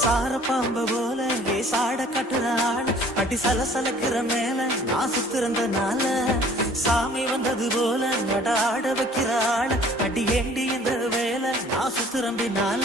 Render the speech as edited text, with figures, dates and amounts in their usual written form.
சார பாம்ப போல சாட கட்டுற ஆள் அடி சலசலக்கிற மேல நான் சுத்திருந்தனால சாமி வந்தது போல நட ஆட வைக்கிற ஆள் அடி ஏண்டி இந்த வேலை நான் சுத்திரம்பினால